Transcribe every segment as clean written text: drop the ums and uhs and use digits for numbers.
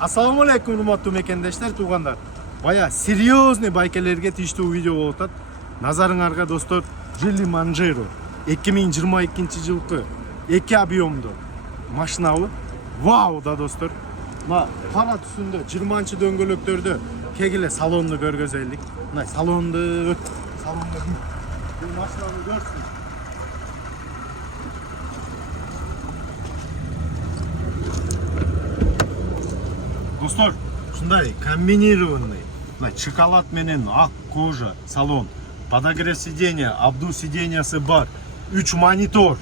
Assalamu alaikum урматтуу мекендештер, туугандар. Бая серьезный байкелерге тийиштүү видео болуп атат. Назарыңарга достор, Geely Manjaro 2022 жылкы 2 объемдуу машинабы. Вау да достор. Мына кара түсүндө 20-чы дөңгөлөктөрдө кегиле салонду көргөзөйлүк. Мына салонду бул машинаны көрсүн. Достор, ушундай комбинированный, шоколад менен ак кожа салон, подогрев сиденья, обдув сиденьясы бар, 3 монитор.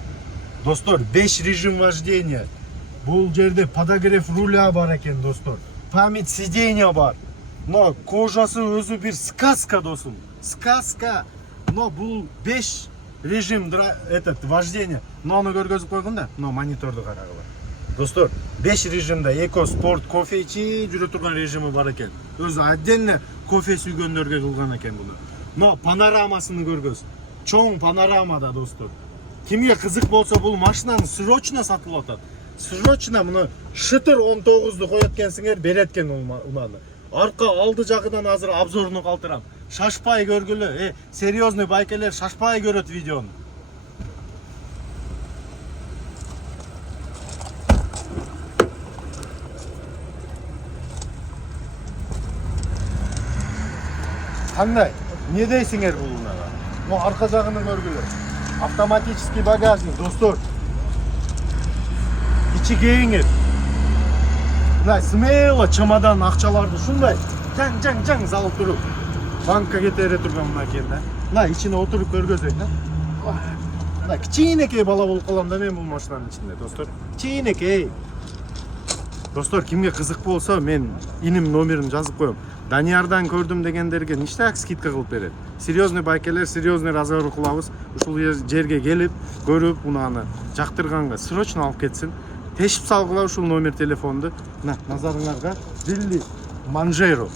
Достор, 5 режим вождения. Бул жерде подогрев руля бар экен, достор. Память сиденья бар. Но кожасы өзү бир сказка, досум. Сказка. Но бул 5 режим вождения. Но аны көргөзүп койгон да, но мониторду карагыла. Достор, 5 режимде эко спорт кофе ичи жүрө турган режими бар экен. Өзү отдельно кофе сүйгөндөргө кылган экен буну. Но панорамасын көргөз. Чоң панорамада, достор. Кимге кызык болсо бул машинаны срочно сатылып атат. Срочно муну шытыр 19ду коет экенсиңер, берет экен унаны. Арка алды жагынан азыр обзорун калтырам. Шашпай көргүлө. Серьезный байкелер шашпай көрөт видеону. Кандай? Не дейсиңер бул унага? Ну, арка жагын көргүлө. Автоматический багажник, достор. Ичи кеңир. Мына смело чемодан акчаларды ушундай жаң салып туруп банкка кетире турган мына экен да. Мына ичине отуруп көргөзөйүн да. Мына кичинекей бала болуп калам да мен бул машинанын ичинде, достор. Кичинекей. Достор, кимге кызык болсо мен иним номерин жазып коем. Даниярдан көрдүм дегендерге ништяк скидка кылып берет. Серьезный байкелер, серьезный разговор кылабыз. Ушул жерге келип, көрүп, унаны жактырганга срочно алып кетсин. Тешип салгыла ушул номер телефонду. Назарыңарга Geely Manjaro